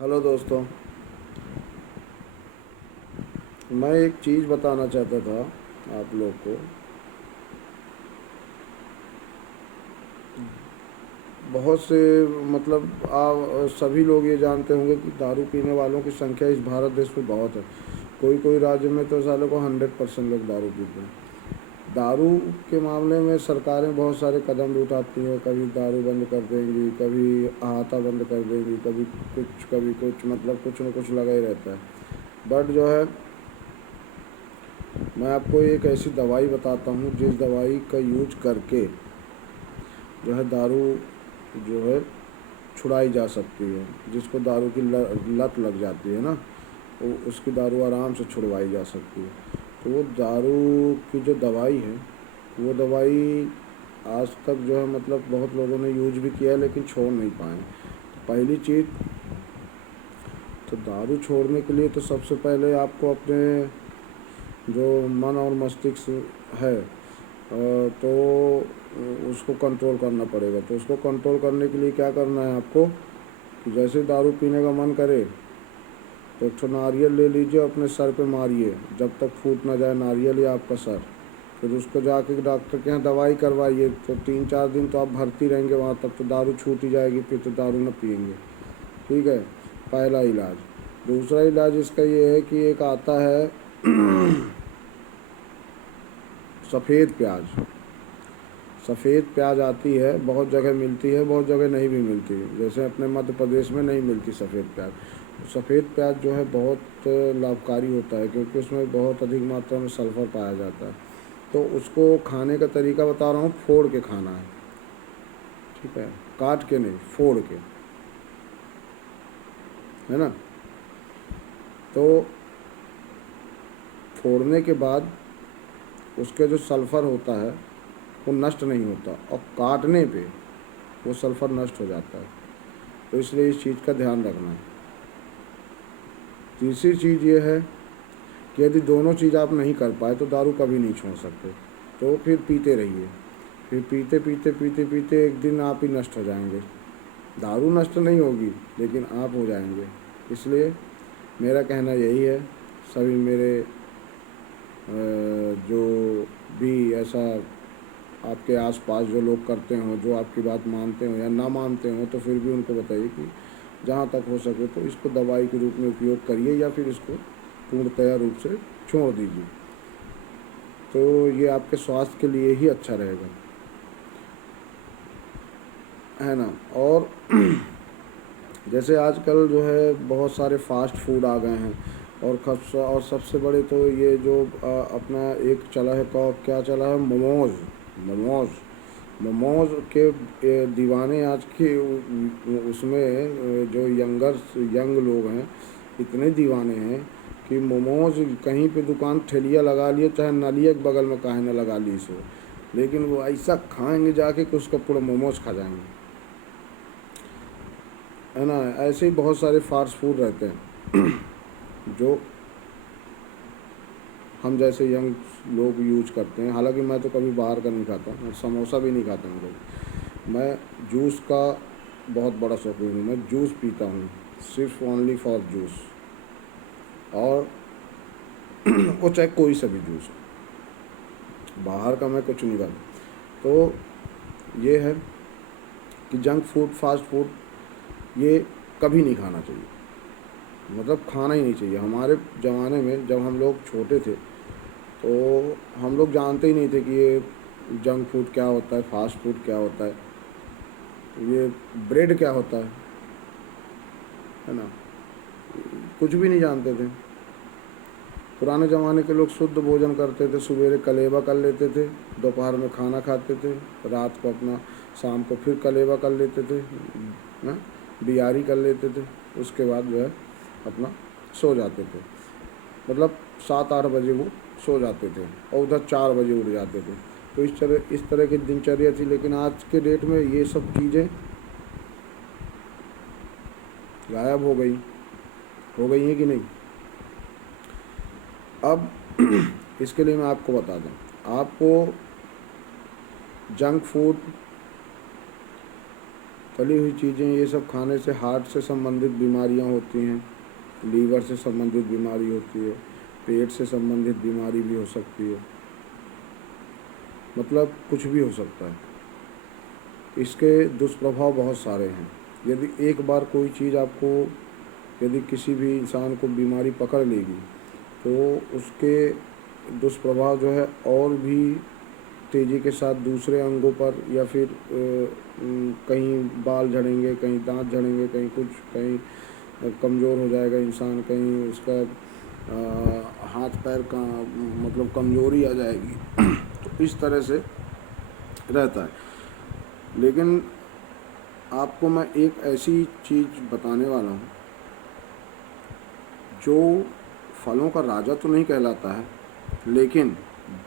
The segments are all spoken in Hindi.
हेलो दोस्तों। मैं एक चीज़ बताना चाहता था आप लोग को। बहुत से मतलब आप सभी लोग ये जानते होंगे कि दारू पीने वालों की संख्या इस भारत देश में बहुत है। कोई कोई राज्य में तो सालों को 100% लोग दारू पीते हैं। दारू के मामले में सरकारें बहुत सारे कदम भी उठाती हैं। कभी दारू बंद कर देंगी, कभी अहाता बंद कर देंगी, कभी कुछ मतलब कुछ न कुछ लगा ही रहता है। बट जो है, मैं आपको एक ऐसी दवाई बताता हूँ जिस दवाई का यूज करके जो है दारू जो है छुड़ाई जा सकती है। जिसको दारू की लत लग जाती है ना, वो उसकी दारू आराम से छुड़वाई जा सकती है। तो वो दारू की जो दवाई है, वो दवाई आज तक जो है मतलब बहुत लोगों ने यूज भी किया है लेकिन छोड़ नहीं पाए। तो पहली चीज़, तो दारू छोड़ने के लिए तो सबसे पहले आपको अपने जो मन और मस्तिष्क है तो उसको कंट्रोल करना पड़ेगा। तो उसको कंट्रोल करने के लिए क्या करना है आपको कि जैसे दारू पीने का मन करे तो एक ठो नारियल ले लीजिए, अपने सर पे मारिए जब तक फूट ना जाए नारियल या आपका सर। फिर उसको जाके डॉक्टर के यहाँ दवाई करवाइए। तो 3-4 दिन तो आप भर्ती रहेंगे वहाँ, तब तो दारू छूट ही जाएगी, फिर तो दारू न पियेंगे। ठीक है, पहला इलाज। दूसरा इलाज इसका ये है कि एक आता है सफ़ेद प्याज। सफ़ेद प्याज आती है, बहुत जगह मिलती है, बहुत जगह नहीं भी मिलती। जैसे अपने मध्य प्रदेश में नहीं मिलती सफ़ेद प्याज। सफ़ेद प्याज जो है बहुत लाभकारी होता है क्योंकि उसमें बहुत अधिक मात्रा में सल्फ़र पाया जाता है। तो उसको खाने का तरीका बता रहा हूँ, फोड़ के खाना है। ठीक है, काट के नहीं, फोड़ के, है ना। तो फोड़ने के बाद उसके जो सल्फ़र होता है वो नष्ट नहीं होता, और काटने पे वो सल्फ़र नष्ट हो जाता है। तो इसलिए इस चीज़ का ध्यान रखना है। तीसरी चीज़ ये है कि यदि दोनों चीज़ आप नहीं कर पाए तो दारू कभी नहीं छोड़ सकते। तो फिर पीते रहिए। फिर पीते पीते पीते पीते एक दिन आप ही नष्ट हो जाएंगे। दारू नष्ट नहीं होगी लेकिन आप हो जाएंगे। इसलिए मेरा कहना यही है, सभी मेरे जो भी ऐसा आपके आसपास जो लोग करते हों, जो आपकी बात मानते हों या ना मानते हों, तो फिर भी उनको बताइए कि जहाँ तक हो सके तो इसको दवाई के रूप में उपयोग करिए या फिर इसको पूर्णतया रूप से छोड़ दीजिए। तो ये आपके स्वास्थ्य के लिए ही अच्छा रहेगा, है ना। और जैसे आजकल जो है बहुत सारे फास्ट फूड आ गए हैं, और सबसे बड़े तो ये जो अपना एक चला है, क्या चला है, मोमोज। मोमोज मोमोज के दीवाने आज के उसमें जो यंग लोग हैं, इतने दीवाने हैं कि मोमोज कहीं पे दुकान ठेलिया लगा लिए, चाहे नालिया के बगल में काहे ना लगा ली सो, लेकिन वो ऐसा खाएंगे जाके कि उसका पूरा मोमोज खा जाएंगे, है ना। ऐसे ही बहुत सारे फास्ट फूड रहते हैं जो हम जैसे यंग लोग यूज करते हैं। हालांकि मैं तो कभी बाहर का नहीं खाता, मैं समोसा भी नहीं खाता हूँ कभी। मैं जूस का बहुत बड़ा शौकीन हूँ, मैं जूस पीता हूँ, सिर्फ ओनली फॉर जूस। और वो चाहे कोई सा भी जूस, बाहर का मैं कुछ नहीं खाता। तो ये है कि जंक फूड, फास्ट फूड, ये कभी नहीं खाना चाहिए, मतलब खाना ही नहीं चाहिए। हमारे ज़माने में जब हम लोग छोटे थे तो हम लोग जानते ही नहीं थे कि ये जंक फूड क्या होता है, फास्ट फूड क्या होता है, ये ब्रेड क्या होता है ना। कुछ भी नहीं जानते थे। पुराने ज़माने के लोग शुद्ध भोजन करते थे, सवेरे कलेवा कर लेते थे, दोपहर में खाना खाते थे, रात को अपना शाम को फिर कलेवा कर लेते थे, ना, बियारी कर लेते थे। उसके बाद जो है अपना सो जाते थे, मतलब 7-8 बजे वो सो जाते थे और उधर 4 बजे उठ जाते थे। तो इस तरह की दिनचर्या थी। लेकिन आज के डेट में ये सब चीज़ें गायब हो गई हैं कि नहीं। अब इसके लिए मैं आपको बता दूं, आपको जंक फूड तली हुई चीज़ें ये सब खाने से हार्ट से संबंधित बीमारियां होती हैं, लीवर से संबंधित बीमारी होती है, पेट से संबंधित बीमारी भी हो सकती है, मतलब कुछ भी हो सकता है। इसके दुष्प्रभाव बहुत सारे हैं। यदि एक बार कोई चीज़ आपको, यदि किसी भी इंसान को बीमारी पकड़ लेगी तो उसके दुष्प्रभाव जो है और भी तेज़ी के साथ दूसरे अंगों पर, या फिर कहीं बाल झड़ेंगे, कहीं दांत झड़ेंगे, कहीं कुछ, कहीं कमज़ोर हो जाएगा इंसान, कहीं उसका हाथ पैर का मतलब कमज़ोरी आ जाएगी तो इस तरह से रहता है। लेकिन आपको मैं एक ऐसी चीज़ बताने वाला हूँ जो फलों का राजा तो नहीं कहलाता है, लेकिन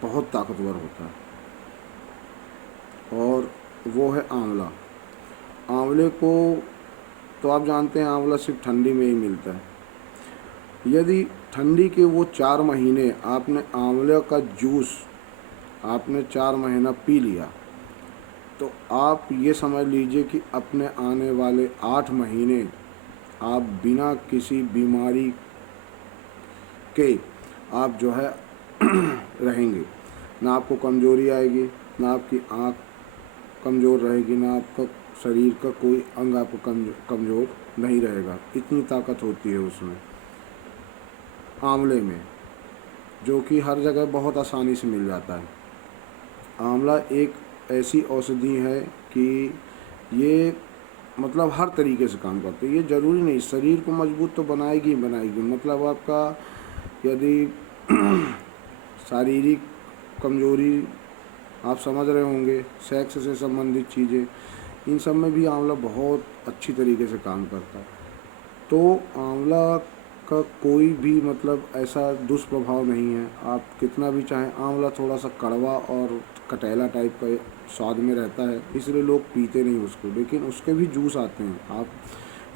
बहुत ताकतवर होता है, और वो है आंवला। आंवले को तो आप जानते हैं, आंवला सिर्फ ठंडी में ही मिलता है। यदि ठंडी के वो 4 महीने आपने आंवले का जूस आपने 4 महीना पी लिया, तो आप ये समझ लीजिए कि अपने आने वाले 8 महीने आप बिना किसी बीमारी के आप जो है रहेंगे। ना आपको कमज़ोरी आएगी, ना आपकी आँख कमज़ोर रहेगी, ना आपका शरीर का कोई अंग आपको कमज़ोर नहीं रहेगा। इतनी ताकत होती है उसमें, आंवले में, जो कि हर जगह बहुत आसानी से मिल जाता है। आंवला एक ऐसी औषधि है कि ये मतलब हर तरीके से काम करती है। ये ज़रूरी नहीं शरीर को मजबूत तो बनाएगी ही बनाएगी, मतलब आपका यदि शारीरिक कमज़ोरी आप समझ रहे होंगे, सेक्स से संबंधित चीज़ें, इन सब में भी आंवला बहुत अच्छी तरीके से काम करता है। तो आंवला का कोई भी मतलब ऐसा दुष्प्रभाव नहीं है। आप कितना भी चाहें, आंवला थोड़ा सा कड़वा और कटैला टाइप का स्वाद में रहता है, इसलिए लोग पीते नहीं उसको, लेकिन उसके भी जूस आते हैं। आप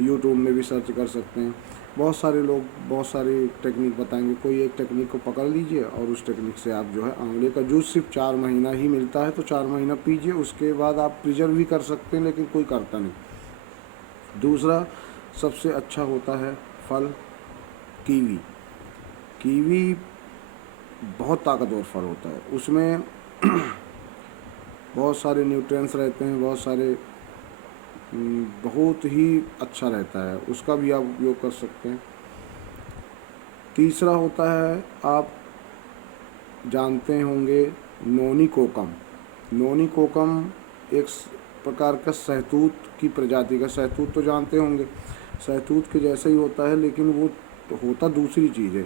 यूट्यूब में भी सर्च कर सकते हैं, बहुत सारे लोग बहुत सारी टेक्निक बताएंगे। कोई एक टेक्निक को पकड़ लीजिए और उस टेक्निक से आप जो है आंवले का जूस सिर्फ 4 महीना ही मिलता है, तो 4 महीना पीजिए। उसके बाद आप प्रिजर्व भी कर सकते हैं, लेकिन कोई करता नहीं। दूसरा सबसे अच्छा होता है फल कीवी। कीवी बहुत ताकतवर फल होता है, उसमें बहुत सारे न्यूट्रिएंट्स रहते हैं, बहुत सारे बहुत ही अच्छा रहता है, उसका भी आप उपयोग कर सकते हैं। तीसरा होता है, आप जानते होंगे, नोनी कोकम। नोनी कोकम एक प्रकार का सहतूत की प्रजाति का, सहतूत तो जानते होंगे, सहतूत के जैसा ही होता है, लेकिन वो होता दूसरी चीज़ है,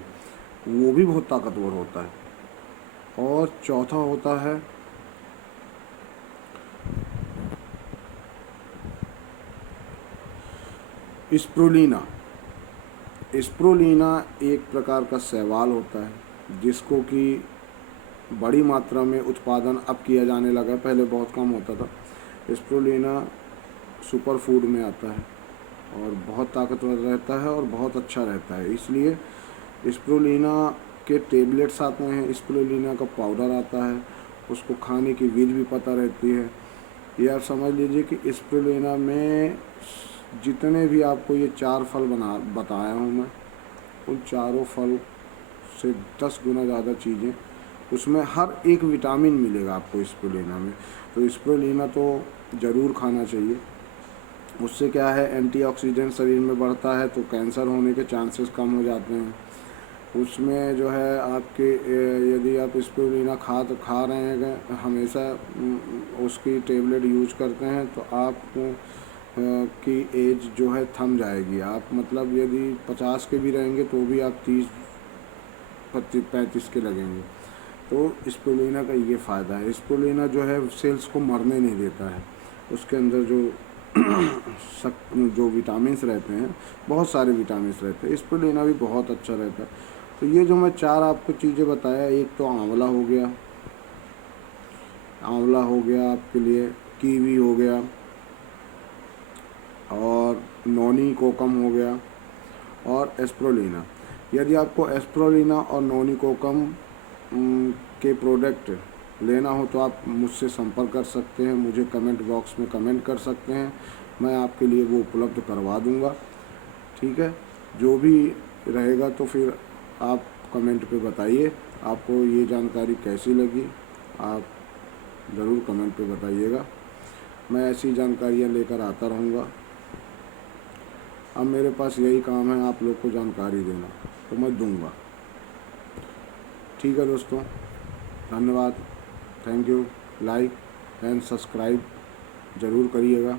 वो भी बहुत ताकतवर होता है। और चौथा होता है स्प्रुलिना। स्प्रुलिना एक प्रकार का शैवाल होता है, जिसको कि बड़ी मात्रा में उत्पादन अब किया जाने लगा, पहले बहुत कम होता था। स्प्रुलिना सुपर फूड में आता है और बहुत ताकतवर रहता है और बहुत अच्छा रहता है, इसलिए स्प्रुलिना के टेबलेट्स आते हैं, स्प्रुलिना का पाउडर आता है, उसको खाने की विधि भी पता रहती है। ये आप समझ लीजिए कि स्प्रुलिना में जितने भी आपको ये 4 फल बताया हूँ मैं, उन चारों फल से 10 गुना ज़्यादा चीज़ें उसमें, हर एक विटामिन मिलेगा आपको स्प्रुलिना में। तो स्प्रुलिना तो ज़रूर खाना चाहिए। उससे क्या है, एंटीऑक्सीडेंट शरीर में बढ़ता है, तो कैंसर होने के चांसेस कम हो जाते हैं। उसमें जो है आपके यदि आप स्प्रुलिना खा रहे हैं हमेशा, उसकी टेबलेट यूज करते हैं, तो आपको की एज जो है थम जाएगी। आप मतलब यदि 50 के भी रहेंगे तो भी आप 30-35 के लगेंगे। तो स्प्रुलिना का ये फ़ायदा है। स्प्रुलिना जो है सेल्स को मरने नहीं देता है, उसके अंदर जो विटामिन्स रहते हैं, बहुत सारे विटामिन्स रहते हैं, स्प्रुलिना भी बहुत अच्छा रहता है। तो ये जो मैं 4 आपको चीज़ें बताया, एक तो आंवला हो गया, आपके लिए, कीवी हो गया, और नोनी कोकम हो गया, और स्प्रुलिना। यदि आपको स्प्रुलिना और नोनी कोकम के प्रोडक्ट लेना हो तो आप मुझसे संपर्क कर सकते हैं, मुझे कमेंट बॉक्स में कमेंट कर सकते हैं। मैं आपके लिए वो उपलब्ध करवा दूँगा। ठीक है, जो भी रहेगा तो फिर आप कमेंट पे बताइए आपको ये जानकारी कैसी लगी। आप ज़रूर कमेंट पे बताइएगा। मैं ऐसी जानकारियाँ लेकर आता रहूँगा। अब मेरे पास यही काम है आप लोग को जानकारी देना, तो मैं दूँगा। ठीक है दोस्तों, धन्यवाद, thank you. Like and subscribe ज़रूर करिएगा।